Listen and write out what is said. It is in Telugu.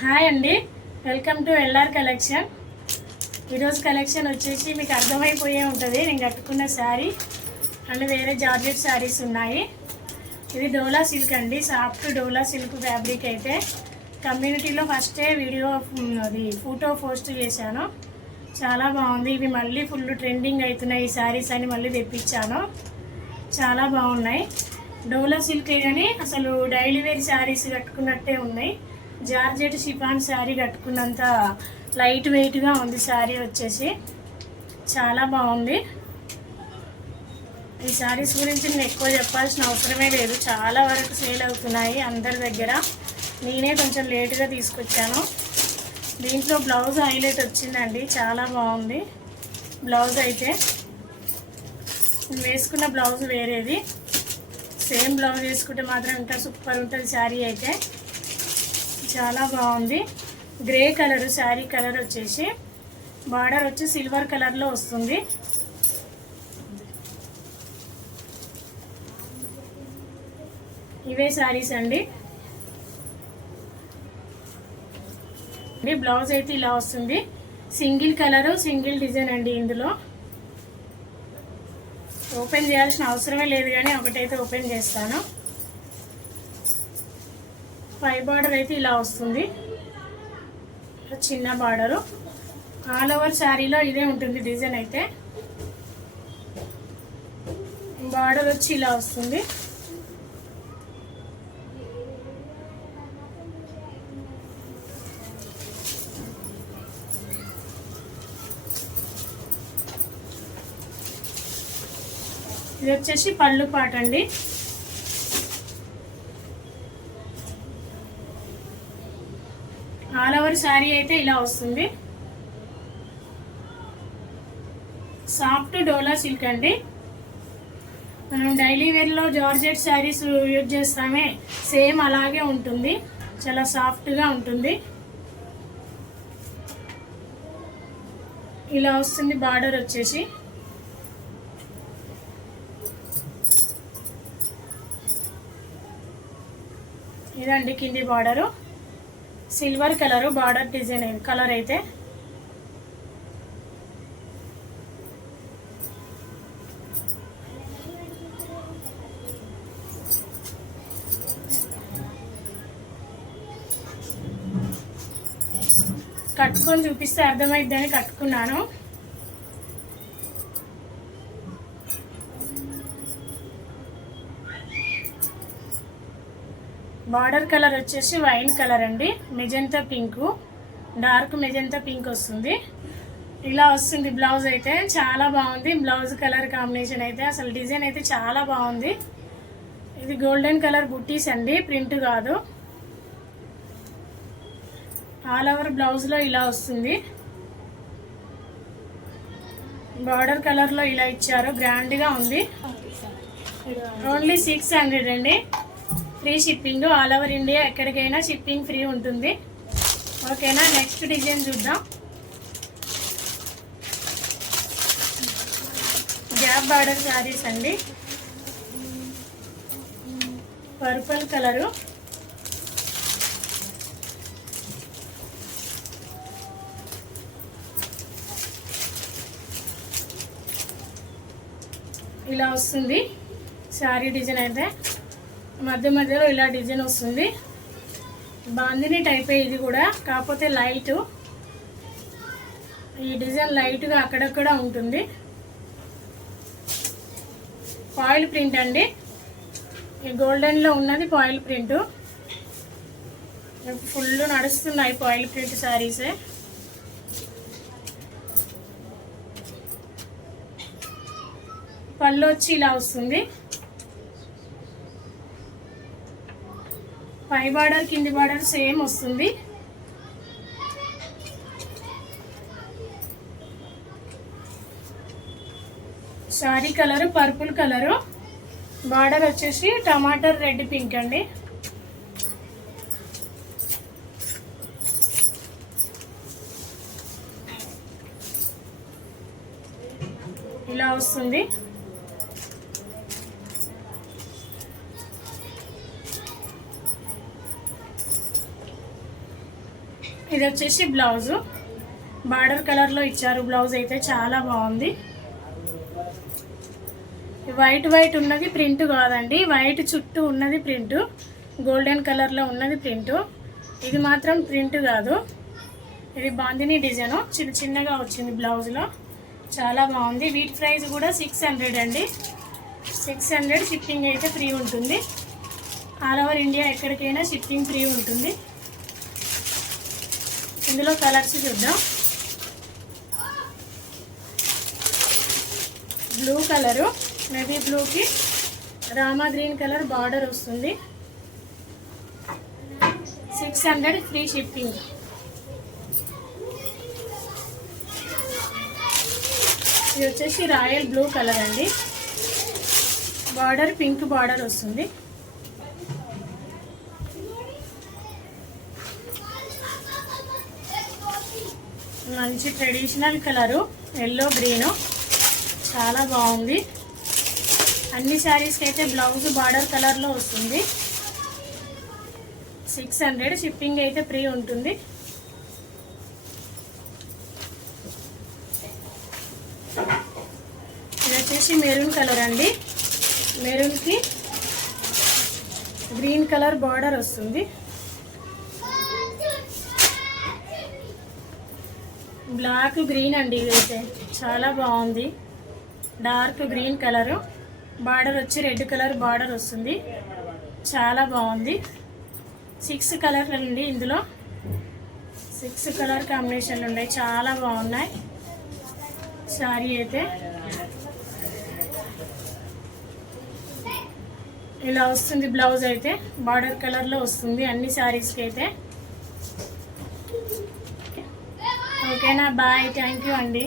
హాయ్ అండి, వెల్కమ్ టు ఎల్ఆర్ కలెక్షన్. ఈరోజు కలెక్షన్ వచ్చేసి మీకు అర్థమైపోయే ఉంటుంది. నేను కట్టుకున్న శారీ అండ్ వేరే జార్జెట్ శారీస్ ఉన్నాయి. ఇది డోలా సిల్క్ అండి, సాఫ్ట్ డోలా సిల్క్ ఫ్యాబ్రిక్. అయితే కమ్యూనిటీలో ఫస్టే వీడియో అది ఫోటో పోస్ట్ చేశాను, చాలా బాగుంది. ఇవి మళ్ళీ ఫుల్ ట్రెండింగ్ అవుతున్నాయి ఈ శారీస్ అని మళ్ళీ తెప్పించాను. చాలా బాగున్నాయి. డోలా సిల్క్ కానీ అసలు డైలీ వేర్ శారీస్ కట్టుకున్నట్టే ఉన్నాయి. జార్జెట్ షిఫాన్ శారీ కట్టుకున్నంత లైట్ వెయిట్గా ఉంది శారీ వచ్చేసి, చాలా బాగుంది. ఈ శారీస్ గురించి నేను ఎక్కువ చెప్పాల్సిన అవసరమే లేదు, చాలా వరకు సేల్ అవుతున్నాయి అందరి దగ్గర. నేనే కొంచెం లేటుగా తీసుకొచ్చాను. దీంట్లో బ్లౌజ్ హైలైట్ వచ్చిందండి, చాలా బాగుంది బ్లౌజ్. అయితే వేసుకున్న బ్లౌజ్ వేరేది, సేమ్ బ్లౌజ్ వేసుకుంటే మాత్రం ఇంకా సూపర్ ఉంటుంది శారీ. అయితే చాలా బాగుంది. గ్రే కలర్ శారీ కలర్ వచ్చేసి, బార్డర్ వచ్చి సిల్వర్ కలర్లో వస్తుంది. ఇవే శారీస్ అండి. బ్లౌజ్ అయితే ఇలా వస్తుంది, సింగిల్ కలరు సింగిల్ డిజైన్ అండి. ఇందులో ఓపెన్ చేయాల్సిన అవసరమే లేదు, కానీ ఒకటైతే ఓపెన్ చేస్తాను. పై బార్డర్ అయితే ఇలా వస్తుంది, చిన్న బార్డరు. ఆల్ ఓవర్ శారీలో ఇదే ఉంటుంది డిజైన్. అయితే బార్డర్ వచ్చి ఇలా వస్తుంది. ఇది వచ్చేసి పళ్ళు పాట అండి. ఆల్ ఓవర్ శారీ అయితే ఇలా వస్తుంది. సాఫ్ట్ డోలా సిల్క్ అండి. మనం డైలీ వేర్లో జార్జెట్ శారీస్ యూజ్ చేస్తామే, సేమ్ అలాగే ఉంటుంది, చాలా సాఫ్ట్గా ఉంటుంది. ఇలా వస్తుంది బార్డర్ వచ్చేసి. ఇదండి కింది border, silver colour border design colour. అయితే కట్టుకొని చూపిస్తే అర్థమైద్దని కట్టుకున్నాను. బార్డర్ కలర్ వచ్చేసి వైన్ కలర్ అండి, magenta pink, dark magenta pink వస్తుంది. ఇలా వస్తుంది బ్లౌజ్. అయితే చాలా బాగుంది బ్లౌజ్ కలర్ కాంబినేషన్. అయితే అసలు డిజైన్ అయితే చాలా బాగుంది. ఇది గోల్డెన్ కలర్ బుట్టీస్ అండి, ప్రింట్ కాదు. ఆల్ ఓవర్ బ్లౌజ్లో ఇలా వస్తుంది. బార్డర్ కలర్లో ఇలా ఇచ్చారు, గ్రాండ్గా ఉంది. ఓన్లీ 600 అండి, free shipping. All over India ఎక్కడికైనా షిప్పింగ్ ఫ్రీ ఉంటుంది. ఓకేనా, నెక్స్ట్ డిజైన్ చూద్దాం. గ్యాప్ బార్డర్ శారీస్ అండి, పర్పుల్ కలరు. ఇలా వస్తుంది శారీ డిజైన్. అయితే మధ్య మధ్యలో ఇలా డిజైన్ వస్తుంది. బాందిని టైప్ ఇది కూడా, కాకపోతే లైట్. ఈ డిజైన్ లైట్గా అక్కడక్కడ ఉంటుంది. ఫాయిల్ ప్రింట్ అండి, ఈ గోల్డెన్లో ఉన్నది ఫాయిల్ ప్రింట్. ఫుల్ నడుస్తున్నాయి ఫాయిల్ ప్రింట్ శారీసే. పళ్ళు వచ్చి ఇలా వస్తుంది. పై బార్డర్ కింది బార్డర్ సేమ్ వస్తుంది. Sari colour purple colour, border వచ్చేసి టమాటర్ రెడ్ పింక్ అండి. ఇలా వస్తుంది. ఇది వచ్చేసి బ్లౌజు, బార్డర్ కలర్లో ఇచ్చారు. బ్లౌజ్ అయితే చాలా బాగుంది. వైట్ వైట్ ఉన్నది ప్రింట్ కాదండి, వైట్ చుట్టూ ఉన్నది ప్రింట్, గోల్డెన్ కలర్లో ఉన్నది ప్రింట్. ఇది మాత్రం ప్రింట్ కాదు, ఇది బాందిని డిజైన్ చిన్న చిన్నగా వచ్చింది బ్లౌజ్లో, చాలా బాగుంది. వీటి ప్రైస్ కూడా 600 అండి. 600. షిప్పింగ్ అయితే ఫ్రీ ఉంటుంది. ఆల్ ఓవర్ ఇండియా ఎక్కడికైనా షిప్పింగ్ ఫ్రీ ఉంటుంది. ఇందులో కలర్స్ చూద్దాం. బ్లూ కలరు, నేవీ బ్లూకి రామా గ్రీన్ కలర్ బార్డర్ వస్తుంది. 600 ఫ్రీ షిప్పింగ్. ఇది వచ్చేసి రాయల్ బ్లూ కలర్ అండి, బార్డర్ పింక్ బార్డర్ వస్తుంది. మంచి ట్రెడిషనల్ కలరు, ఎల్లో గ్రీను, చాలా బాగుంది. అన్ని శారీస్కి అయితే బ్లౌజ్ బార్డర్ కలర్లో వస్తుంది. 600. షిప్పింగ్ అయితే ఫ్రీ ఉంటుంది. ఇది వచ్చేసి మెరూన్ కలర్ అండి, మెరూన్కి గ్రీన్ కలర్ బార్డర్ వస్తుంది. బ్లాక్ గ్రీన్ అండి, ఇదైతే చాలా బాగుంది. డార్క్ గ్రీన్ కలరు, బార్డర్ వచ్చి రెడ్ కలర్ బార్డర్ వస్తుంది, చాలా బాగుంది. 6 కలర్లు అండి, ఇందులో 6 కలర్ కాంబినేషన్లు ఉన్నాయి, చాలా బాగున్నాయి. శారీ అయితే ఇలా వస్తుంది. బ్లౌజ్ అయితే బార్డర్ కలర్లో వస్తుంది అన్ని శారీస్కి అయితే. ఓకేనా, బాయ్, థ్యాంక్ యూ అండి.